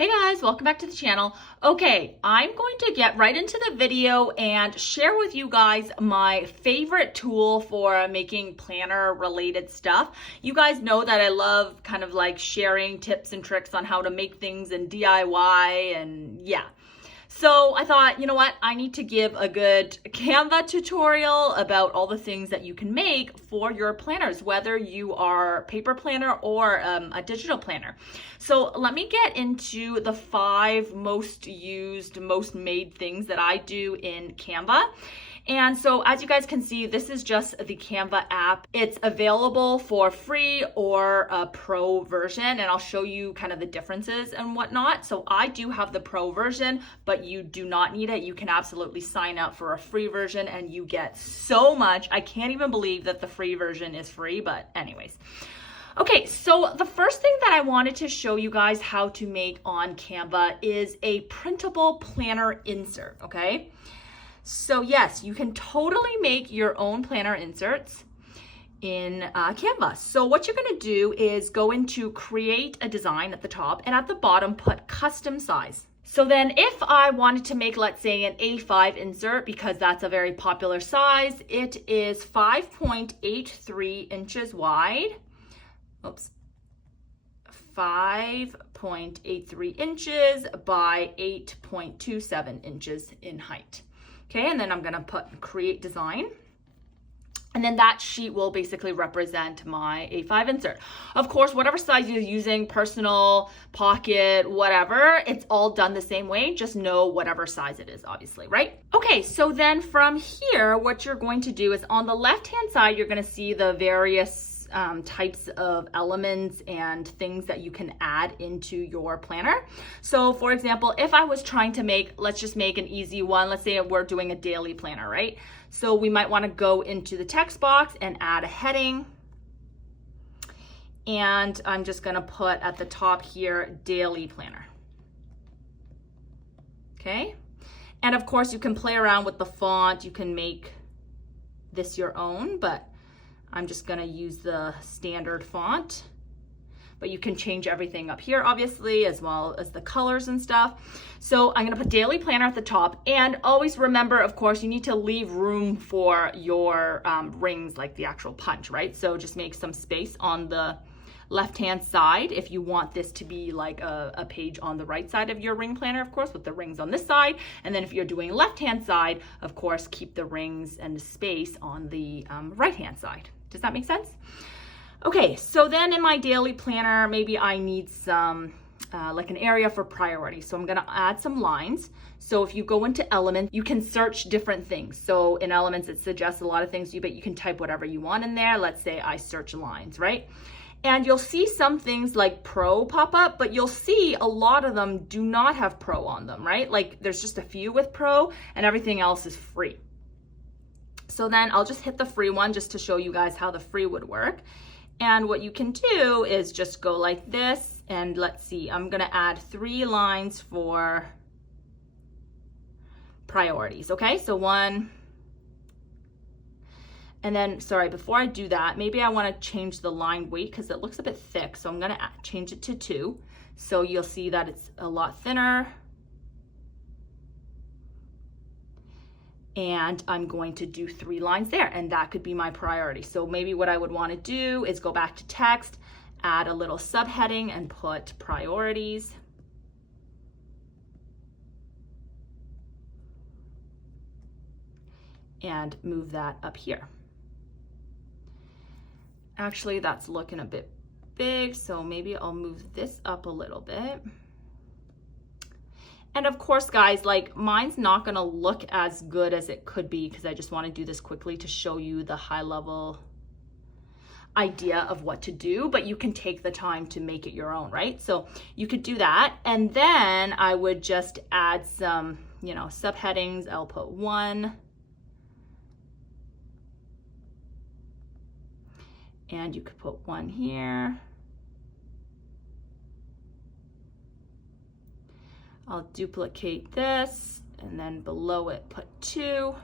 Hey guys, welcome back to the channel. Okay, I'm going to get right into the video and share with you guys my favorite tool for making planner related stuff. You guys know that I love kind of like sharing tips and tricks on how to make things in DIY and yeah. So I thought, you know what, I need to give a good Canva tutorial about all the things that you can make for your planners, whether you are paper planner or a digital planner. So let me get into the 5 most used, most made things that I do in Canva. And so as you guys can see, this is just the Canva app. It's available for free or a pro version, and I'll show you kind of the differences and whatnot. So I do have the pro version, but you do not need it. You can absolutely sign up for a free version and you get so much. I can't even believe that the free version is free, but anyways. Okay, so the first thing that I wanted to show you guys how to make on Canva is a printable planner insert, okay? So yes, you can totally make your own planner inserts in Canva. So what you're gonna do is go into create a design at the top, and at the bottom put custom size. So then if I wanted to make, let's say, an A5 insert, because that's a very popular size, it is 5.83 inches wide. Oops. 5.83 inches by 8.27 inches in height. Okay, and then I'm gonna put create design. And then that sheet will basically represent my A5 insert. Of course, whatever size you're using, personal, pocket, whatever, it's all done the same way. Just know whatever size it is, obviously, right? Okay, so then from here, what you're going to do is on the left-hand side, you're gonna see the various types of elements and things that you can add into your planner. So for example, if I was trying to make, let's just make an easy one. Let's say we're doing a daily planner, right? So we might want to go into the text box and add a heading. And I'm just going to put at the top here, daily planner. Okay. And of course you can play around with the font. You can make this your own, but I'm just gonna use the standard font, but you can change everything up here, obviously, as well as the colors and stuff. So I'm gonna put daily planner at the top, and always remember, of course, you need to leave room for your rings, like the actual punch, right? So just make some space on the left-hand side if you want this to be like a page on the right side of your ring planner, of course, with the rings on this side. And then if you're doing left-hand side, of course, keep the rings and the space on the right-hand side. Does that make sense? Okay, so then in my daily planner, maybe I need some, like an area for priority. So I'm gonna add some lines. So if you go into Elements, you can search different things. So in Elements, it suggests a lot of things to you, but you can type whatever you want in there. Let's say I search lines, right? And you'll see some things like Pro pop up, but you'll see a lot of them do not have Pro on them, right? Like there's just a few with Pro and everything else is free. So then I'll just hit the free one just to show you guys how the free would work. And what you can do is just go like this, and let's see, I'm gonna add 3 lines for priorities, okay? So 1, and then, sorry, before I do that, maybe I wanna change the line weight because it looks a bit thick, so I'm gonna change it to 2. So you'll see that it's a lot thinner. And I'm going to do 3 lines there, and that could be my priority. So maybe what I would want to do is go back to text, add a little subheading and put priorities. And move that up here. Actually, that's looking a bit big, so maybe I'll move this up a little bit. And of course, guys, like mine's not gonna look as good as it could be because I just wanna do this quickly to show you the high level idea of what to do, but you can take the time to make it your own, right? So you could do that. And then I would just add some, you know, subheadings. I'll put 1. And you could put 1 here. I'll duplicate this, and then below it put 2.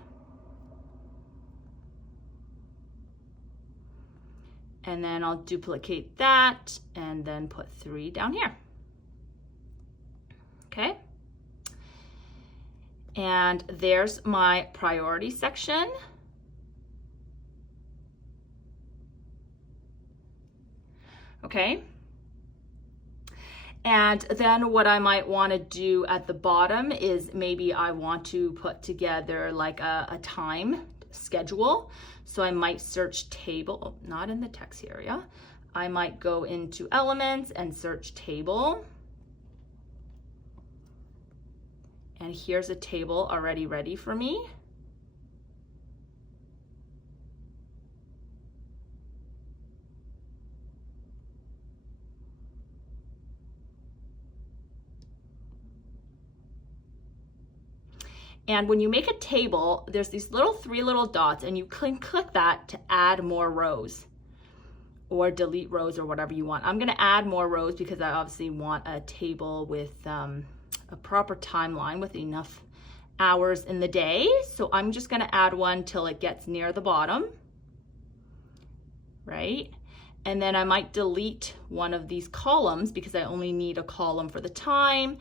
And then I'll duplicate that and then put 3 down here. And there's my priority section. Okay. And then what I might want to do at the bottom is maybe I want to put together like a time schedule. So I might search table, not in the text area. I might go into elements and search table. And here's a table already ready for me. And when you make a table, there's these three little dots, and you can click that to add more rows or delete rows or whatever you want. I'm gonna add more rows because I obviously want a table with a proper timeline with enough hours in the day. So I'm just gonna add one till it gets near the bottom, right? And then I might delete one of these columns because I only need a column for the time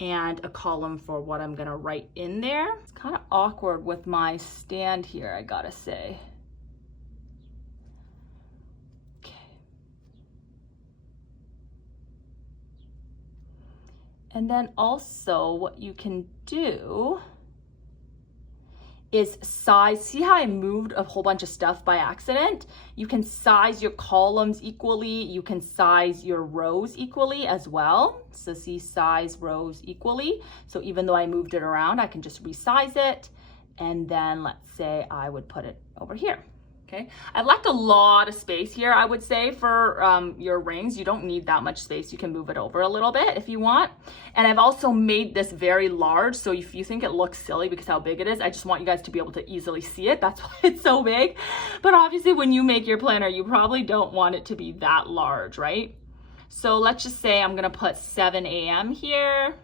and a column for what I'm gonna write in there. It's kind of awkward with my stand here, I gotta say. Okay. And then also what you can do is size. See how I moved a whole bunch of stuff by accident? You can size your columns equally. You can size your rows equally as well. So see, size rows equally. So even though I moved it around, I can just resize it. And then let's say I would put it over here. Okay, I've left a lot of space here, I would say, for your rings. You don't need that much space. You can move it over a little bit if you want. And I've also made this very large, so if you think it looks silly because how big it is, I just want you guys to be able to easily see it. That's why it's so big. But obviously when you make your planner, you probably don't want it to be that large, right? So let's just say I'm gonna put 7 a.m. here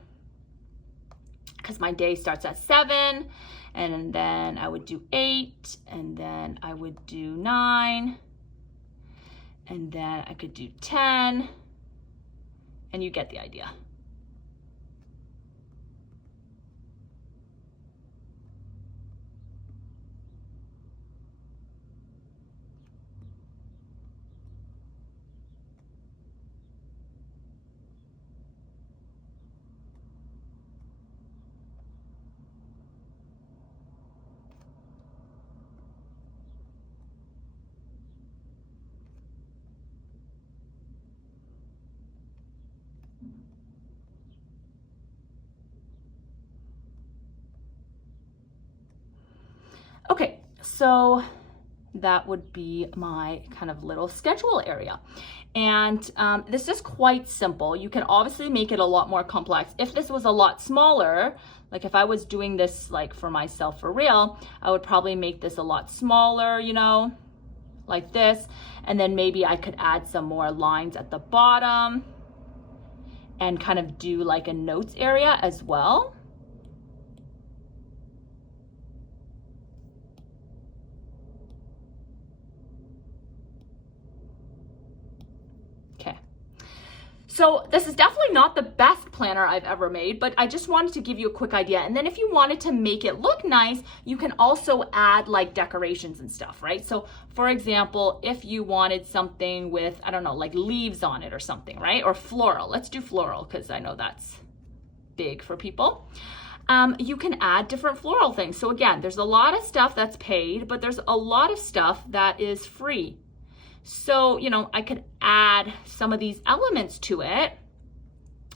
because my day starts at 7. And then I would do 8, and then I would do 9, and then I could do 10, and you get the idea. Okay, so that would be my kind of little schedule area. And this is quite simple. You can obviously make it a lot more complex. If this was a lot smaller, like if I was doing this like for myself for real, I would probably make this a lot smaller, you know, like this. And then maybe I could add some more lines at the bottom and kind of do like a notes area as well. So this is definitely not the best planner I've ever made, but I just wanted to give you a quick idea. And then if you wanted to make it look nice, you can also add like decorations and stuff, right? So for example, if you wanted something with, I don't know, like leaves on it or something, right? Or floral, let's do floral because I know that's big for people. You can add different floral things. So again, there's a lot of stuff that's paid, but there's a lot of stuff that is free. So, you know, I could add some of these elements to it,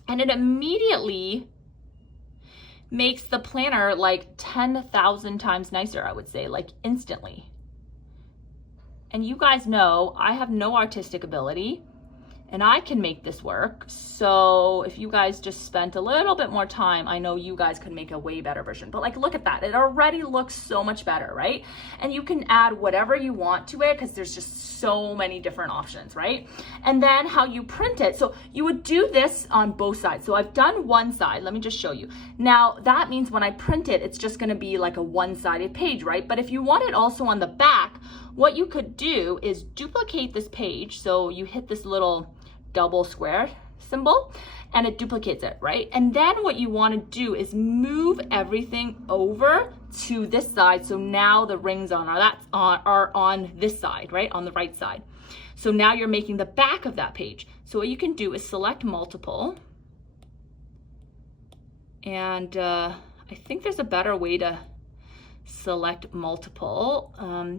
and it immediately makes the planner like 10,000 times nicer, I would say, like instantly. And you guys know I have no artistic ability and I can make this work. So if you guys just spent a little bit more time, I know you guys could make a way better version. But like, look at that. It already looks so much better, right? And you can add whatever you want to it because there's just so many different options, right? And then how you print it. So you would do this on both sides. So I've done one side. Let me just show you. Now that means when I print it, it's just going to be like a one-sided page, right? But if you want it also on the back, what you could do is duplicate this page. So you hit this little double square, symbol, and it duplicates it, right? And then what you want to do is move everything over to this side. So now the rings are on this side, right? On the right side. So now you're making the back of that page. So what you can do is select multiple. And I think there's a better way to select multiple,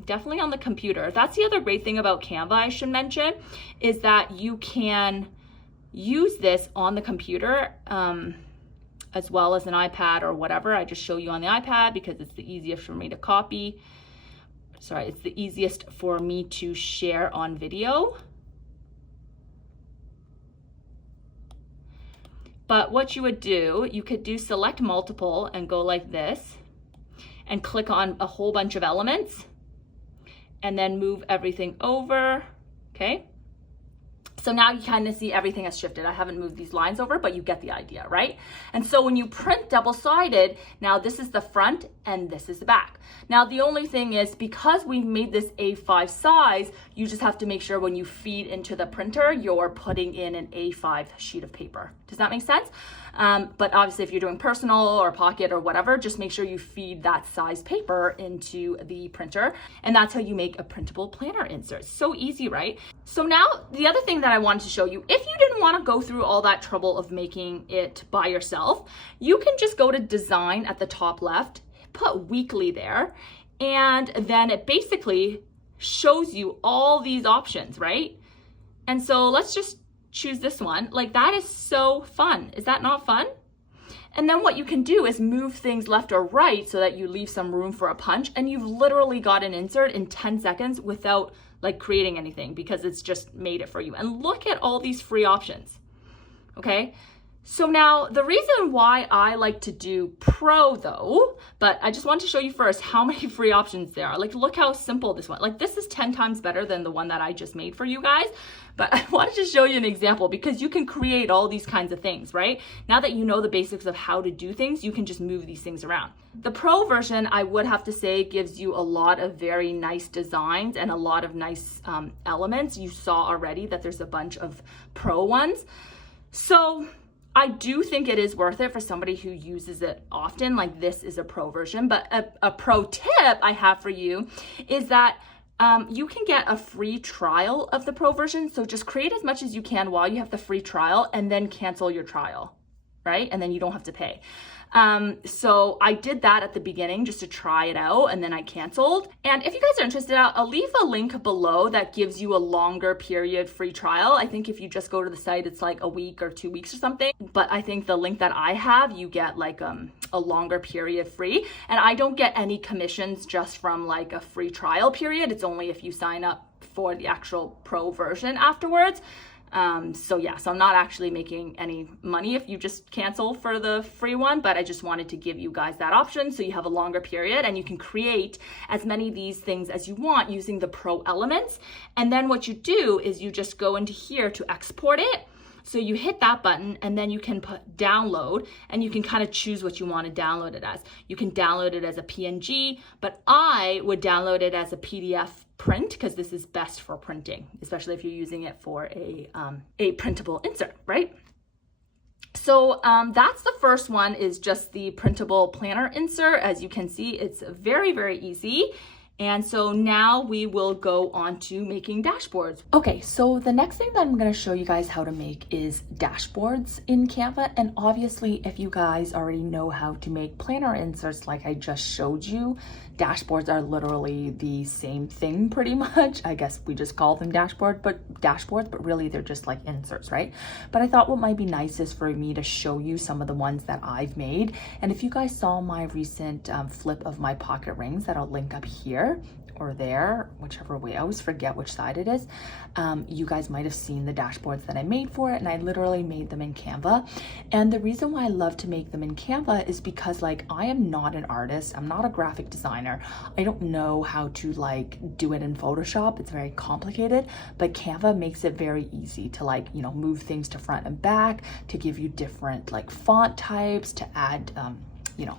definitely on the computer. That's the other great thing about Canva I should mention, is that you can use this on the computer as well as an iPad or whatever. I just show you on the iPad because it's the easiest for me to copy. Sorry, it's the easiest for me to share on video. But what you would do, you could do select multiple and go like this and click on a whole bunch of elements and then move everything over, okay? So now you kind of see everything has shifted. I haven't moved these lines over, but you get the idea, right? And so when you print double-sided, now this is the front and this is the back. Now the only thing is, because we've made this A5 size, you just have to make sure when you feed into the printer, you're putting in an A5 sheet of paper. Does that make sense? But obviously if you're doing personal or pocket or whatever, just make sure you feed that size paper into the printer. And that's how you make a printable planner insert. So easy, right? So now the other thing that I wanted to show you, if you didn't want to go through all that trouble of making it by yourself, you can just go to design at the top left, put weekly there, and then it basically shows you all these options, right? And so let's just choose this one. Like, that is so fun. Is that not fun? And then what you can do is move things left or right so that you leave some room for a punch, and you've literally got an insert in 10 seconds without like creating anything, because it's just made it for you. And look at all these free options, okay? So now the reason why I like to do Pro though, but I just want to show you first how many free options there are. Like, look how simple this one, like this is 10 times better than the one that I just made for you guys. But I wanted to show you an example because you can create all these kinds of things, right? Now that you know the basics of how to do things, you can just move these things around. The Pro version, I would have to say, gives you a lot of very nice designs and a lot of nice elements. You saw already that there's a bunch of Pro ones. So I do think it is worth it for somebody who uses it often. Like, this is a Pro version, but a Pro tip I have for you is that you can get a free trial of the Pro version. So just create as much as you can while you have the free trial, and then cancel your trial, right? And then you don't have to pay. So I did that at the beginning just to try it out, and then I canceled. And if you guys are interested, I'll leave a link below that gives you a longer period free trial. I think if you just go to the site, it's like a week or 2 weeks or something. But I think the link that I have, you get like a longer period free. And I don't get any commissions just from like a free trial period. It's only if you sign up for the actual Pro version afterwards. So yeah, so I'm not actually making any money if you just cancel for the free one, but I just wanted to give you guys that option so you have a longer period and you can create as many of these things as you want using the Pro elements. And then what you do is you just go into here to export it. So you hit that button and then you can put download, and you can kind of choose what you want to download it as. You can download it as a PNG, but I would download it as a PDF print because this is best for printing, especially if you're using it for a printable insert, right? So that's the first one, is just the printable planner insert. As you can see, it's very, very easy. And so now we will go on to making dashboards. Okay, so the next thing that I'm gonna show you guys how to make is dashboards in Canva. And obviously, if you guys already know how to make planner inserts like I just showed you, dashboards are literally the same thing pretty much. I guess we just call them dashboards, but really they're just like inserts, right? But I thought what might be nice is for me to show you some of the ones that I've made. And if you guys saw my recent flip of my pocket rings that I'll link up here or there, whichever way, I always forget which side it is. You guys might have seen the dashboards that I made for it, and I literally made them in Canva. And the reason why I love to make them in Canva is because, like, I am not an artist, I'm not a graphic designer, I don't know how to like do it in Photoshop, it's very complicated, but Canva makes it very easy to, like, you know, move things to front and back, to give you different like font types, to add you know,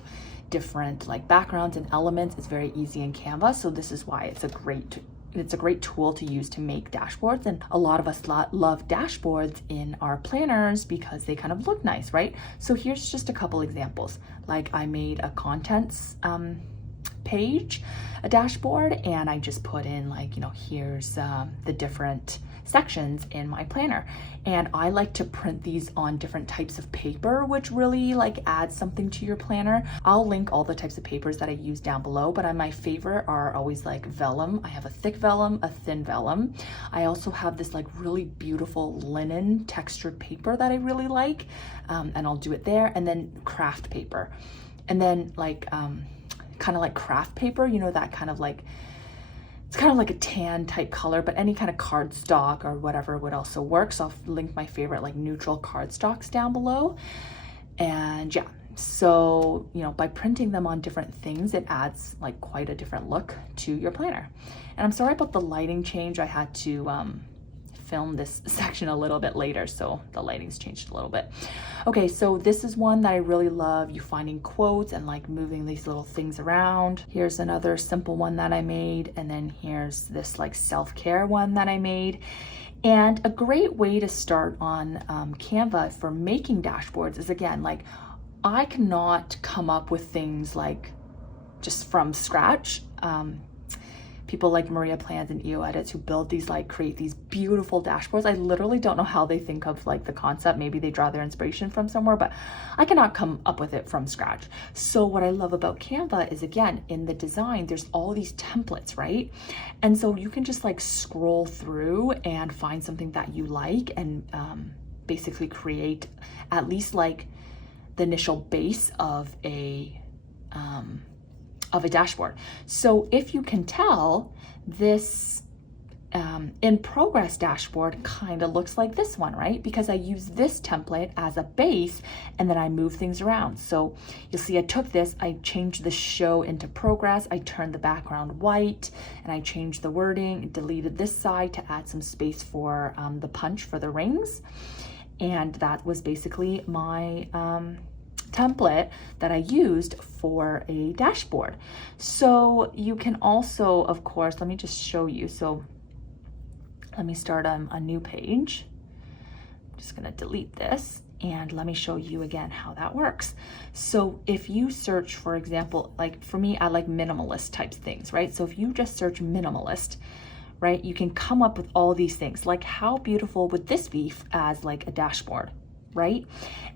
different like backgrounds and elements. It's very easy in Canva, so this is why it's a great it's a great tool to use to make dashboards, and a lot of us love dashboards in our planners because they kind of look nice, right? So here's just a couple examples. Like I made a contents page, a dashboard, and I just put in like, you know, here's the different sections in my planner. And I like to print these on different types of paper, which really like adds something to your planner. I'll link all the types of papers that I use down below, but my favorite are always like vellum. I have a thick vellum, a thin vellum. I also have this like really beautiful linen textured paper that I really like, and I'll do it there. And then craft paper. And then like, kind of like craft paper, you know, that kind of like, it's kind of like a tan type color, but any kind of cardstock or whatever would also work. So I'll link my favorite like neutral cardstocks down below. And yeah, so, you know, by printing them on different things, it adds like quite a different look to your planner. And I'm sorry about the lighting change. I had to film this section a little bit later, so the lighting's changed a little bit. Okay, so this is one that I really love, you finding quotes and like moving these little things around. Here's another simple one that I made, and then here's this like self-care one that I made. And a great way to start on Canva for making dashboards is, again, like I cannot come up with things like just from scratch. People like Maria Plans and EO Edits who build these, like create these beautiful dashboards. I literally don't know how they think of like the concept. Maybe they draw their inspiration from somewhere, but I cannot come up with it from scratch. So what I love about Canva is, again, in the design, there's all these templates, right? And so you can just like scroll through and find something that you like and basically create at least like the initial base of a dashboard. So if you can tell, this in progress dashboard kind of looks like this one, right? Because I use this template as a base and then I move things around. So you'll see I took this, I changed the show into progress, I turned the background white, and I changed the wording, deleted this side to add some space for the punch for the rings. And that was basically my template that I used for a dashboard. So you can also, of course, let me just show you. So let me start on a new page. I'm just gonna delete this and let me show you again how that works. So if you search, for example, like for me, I like minimalist type things, right? So if you just search minimalist, right, you can come up with all these things. Like how beautiful would this be as like a dashboard? Right?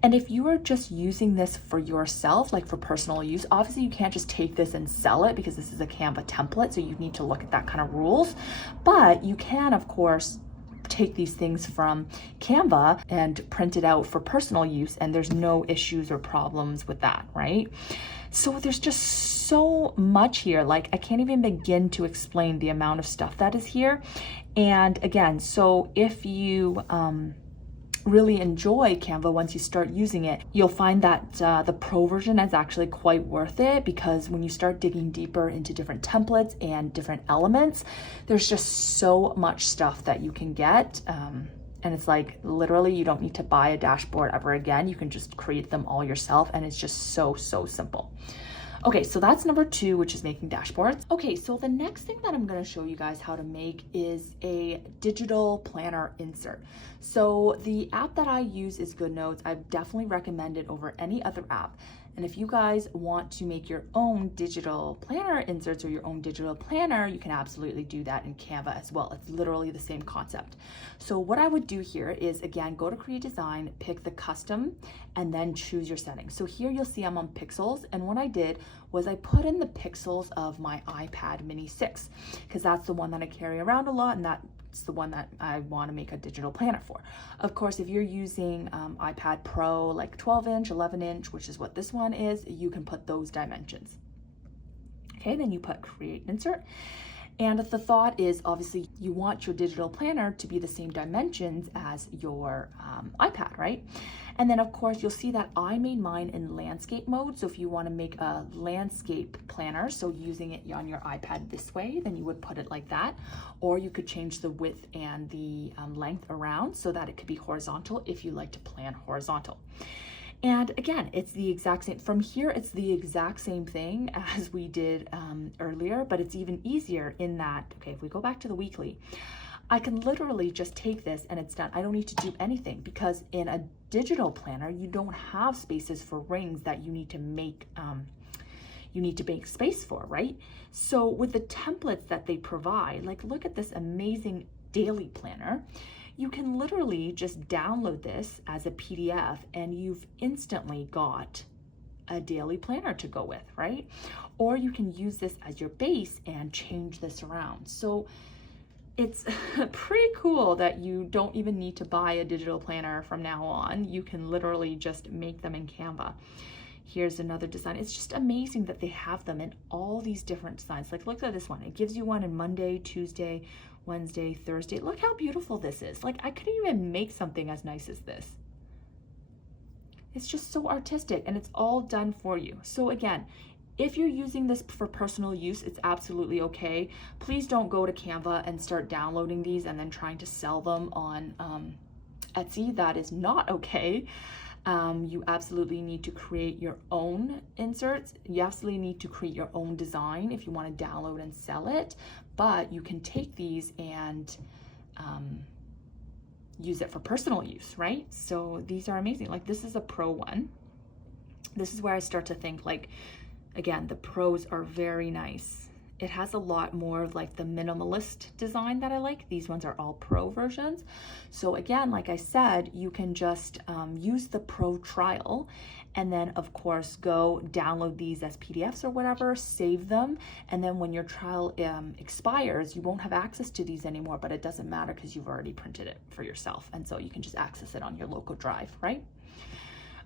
And if you are just using this for yourself, like for personal use, obviously you can't just take this and sell it because this is a Canva template, so you need to look at that kind of rules. But you can, of course, take these things from Canva and print it out for personal use, and there's no issues or problems with that, right? So there's just so much here. Like I can't even begin to explain the amount of stuff that is here. And again, so if you really enjoy Canva, once you start using it, you'll find that the pro version is actually quite worth it, because when you start digging deeper into different templates and different elements, there's just so much stuff that you can get. And it's like literally you don't need to buy a dashboard ever again. You can just create them all yourself, and it's just so simple. Okay, so that's number 2, which is making dashboards. Okay, so the next thing that I'm gonna show you guys how to make is a digital planner insert. So the app that I use is GoodNotes. I definitely recommend it over any other app. And if you guys want to make your own digital planner inserts or your own digital planner, you can absolutely do that in Canva as well. It's literally the same concept. So what I would do here is, again, go to Create Design, pick the custom, and then choose your settings. So here you'll see I'm on pixels, and what I did was I put in the pixels of my iPad mini 6, because that's the one that I carry around a lot, and that's the one that I want to make a digital planner for. Of course, if you're using iPad Pro, like 12-inch, 11-inch, which is what this one is, you can put those dimensions. Okay, then you put Create Insert. And the thought is, obviously, you want your digital planner to be the same dimensions as your iPad, right? And then, of course, you'll see that I made mine in landscape mode. So if you want to make a landscape planner, so using it on your iPad this way, then you would put it like that. Or you could change the width and the length around so that it could be horizontal if you like to plan horizontal. And again, it's the exact same, from here, it's the exact same thing as we did earlier, but it's even easier in that, okay, if we go back to the weekly, I can literally just take this and it's done. I don't need to do anything, because in a digital planner, you don't have spaces for rings that you need to make space for, right? So with the templates that they provide, like look at this amazing daily planner, you can literally just download this as a PDF and you've instantly got a daily planner to go with, right? Or you can use this as your base and change this around. So it's pretty cool that you don't even need to buy a digital planner from now on. You can literally just make them in Canva. Here's another design. It's just amazing that they have them in all these different designs. Like look at this one. It gives you one in Monday, Tuesday, Wednesday, Thursday. Look how beautiful this is. Like I couldn't even make something as nice as this. It's just so artistic and it's all done for you. So again, if you're using this for personal use, it's absolutely okay. Please don't go to Canva and start downloading these and then trying to sell them on Etsy. That is not okay. You absolutely need to create your own inserts. You absolutely need to create your own design if you want to download and sell it, but you can take these and use it for personal use, right? So these are amazing. Like this is a pro one. This is where I start to think like, again, the pros are very nice. It has a lot more of like the minimalist design that I like. These ones are all pro versions. So again, like I said, you can just use the pro trial and then of course go download these as PDFs or whatever, save them. And then when your trial expires, you won't have access to these anymore, but it doesn't matter because you've already printed it for yourself. And so you can just access it on your local drive, right?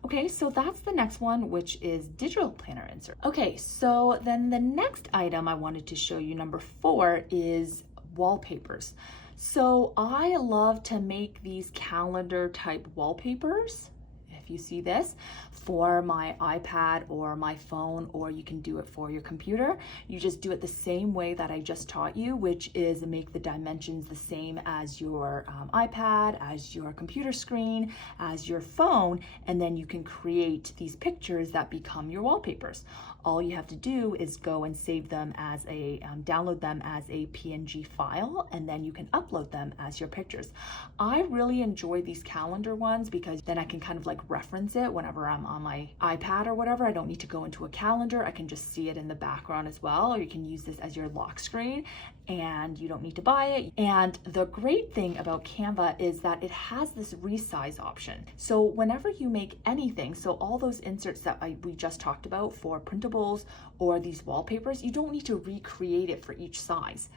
Okay, so that's the next one, which is digital planner insert. Okay, so then the next item I wanted to show you, number 4, is wallpapers. So I love to make these calendar type wallpapers. If you see this, for my iPad or my phone, or you can do it for your computer. You just do it the same way that I just taught you, which is make the dimensions the same as your iPad, as your computer screen, as your phone, and then you can create these pictures that become your wallpapers. All you have to do is go and save them as a, download them as a PNG file, and then you can upload them as your pictures. I really enjoy these calendar ones because then I can kind of like reference it whenever I'm on my iPad or whatever. I don't need to go into a calendar. I can just see it in the background as well, or you can use this as your lock screen and you don't need to buy it. And the great thing about Canva is that it has this resize option. So whenever you make anything, so all those inserts that we just talked about for printables or these wallpapers, you don't need to recreate it for each size.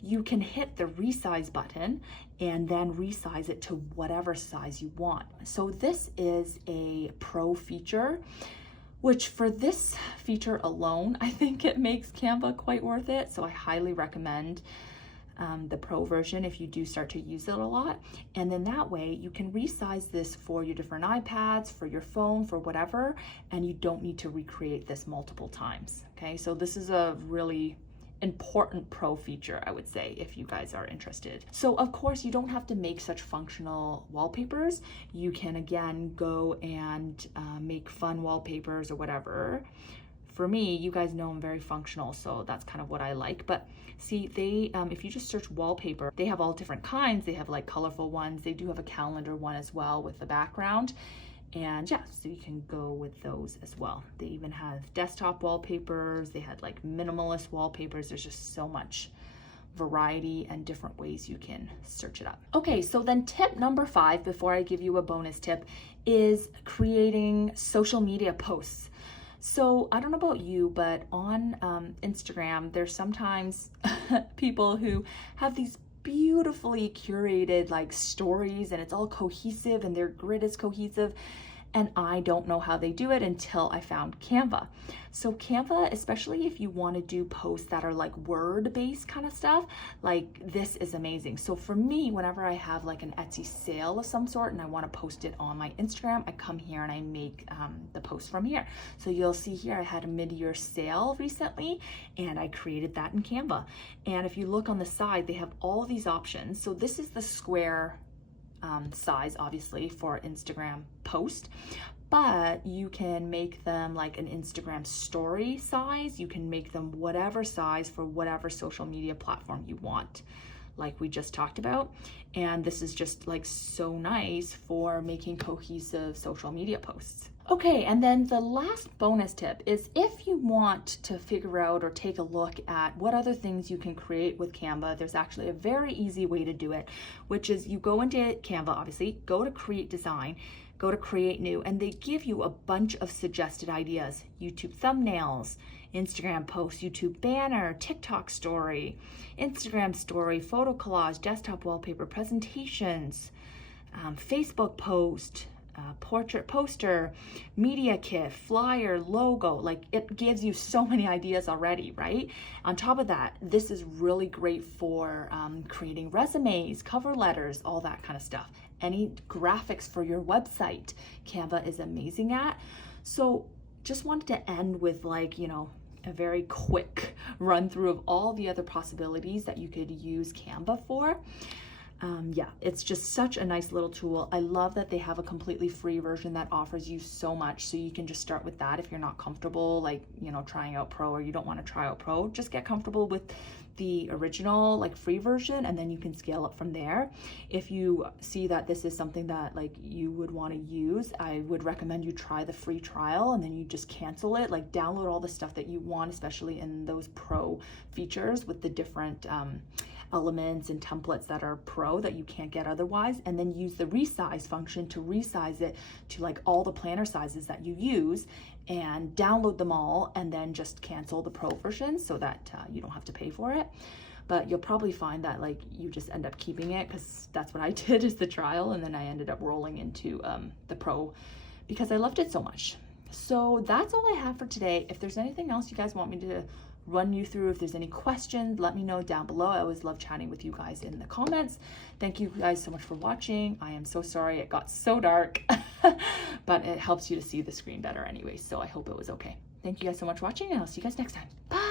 You can hit the resize button and then resize it to whatever size you want. So this is a pro feature, which for this feature alone, I think it makes Canva quite worth it. So I highly recommend the pro version if you do start to use it a lot. And then that way you can resize this for your different iPads, for your phone, for whatever, and you don't need to recreate this multiple times. Okay, so this is a really important pro feature, I would say, if you guys are interested. So of course you don't have to make such functional wallpapers. You can again go and make fun wallpapers or whatever. For me, you guys know I'm very functional, so that's kind of what I like. But see, they if you just search wallpaper, they have all different kinds. They have like colorful ones. They do have a calendar one as well with the background. And yeah, so you can go with those as well. They even have desktop wallpapers. They had like minimalist wallpapers. There's just so much variety and different ways you can search it up. Okay, so then tip number 5, before I give you a bonus tip, is creating social media posts. So I don't know about you, but on Instagram, there's sometimes people who have these beautifully curated like stories and it's all cohesive and their grid is cohesive, and I don't know how they do it until I found Canva. So Canva, especially if you want to do posts that are like word-based kind of stuff, like this is amazing. So for me, whenever I have like an Etsy sale of some sort and I want to post it on my Instagram, I come here and I make the post from here. So you'll see here I had a mid-year sale recently and I created that in Canva. And if you look on the side, they have all these options. So this is the square size, obviously, for Instagram post, but you can make them like an Instagram story size. You can make them whatever size for whatever social media platform you want, like we just talked about. And this is just like so nice for making cohesive social media posts. Okay, and then the last bonus tip is if you want to figure out or take a look at what other things you can create with Canva, there's actually a very easy way to do it, which is you go into Canva, obviously, go to Create Design, go to Create New, and they give you a bunch of suggested ideas. YouTube thumbnails, Instagram posts, YouTube banner, TikTok story, Instagram story, photo collage, desktop wallpaper, presentations, Facebook post, portrait poster, media kit, flyer, logo. Like, it gives you so many ideas already, right? On top of that, this is really great for creating resumes, cover letters, all that kind of stuff. Any graphics for your website, Canva is amazing at. So just wanted to end with, like, you know, a very quick run through of all the other possibilities that you could use Canva for. Yeah, it's just such a nice little tool. I love that they have a completely free version that offers you so much. So you can just start with that if you're not comfortable, like, you know, trying out Pro, or you don't want to try out Pro. Just get comfortable with the original, like, free version, and then you can scale up from there. If you see that this is something that, like, you would want to use, I would recommend you try the free trial and then you just cancel it. Like, download all the stuff that you want, especially in those Pro features with the different elements and templates that are Pro that you can't get otherwise, and then use the resize function to resize it to like all the planner sizes that you use, and download them all, and then just cancel the Pro version so that you don't have to pay for it. But you'll probably find that, like, you just end up keeping it, because that's what I did, is the trial, and then I ended up rolling into the Pro because I loved it so much. So that's all I have for today. If there's anything else you guys want me to run you through, if there's any questions, let me know down below. I always love chatting with you guys in the comments. Thank you guys so much for watching. I am so sorry it got so dark, but it helps you to see the screen better anyway, so I hope it was okay. Thank you guys so much for watching, and I'll see you guys next time. Bye.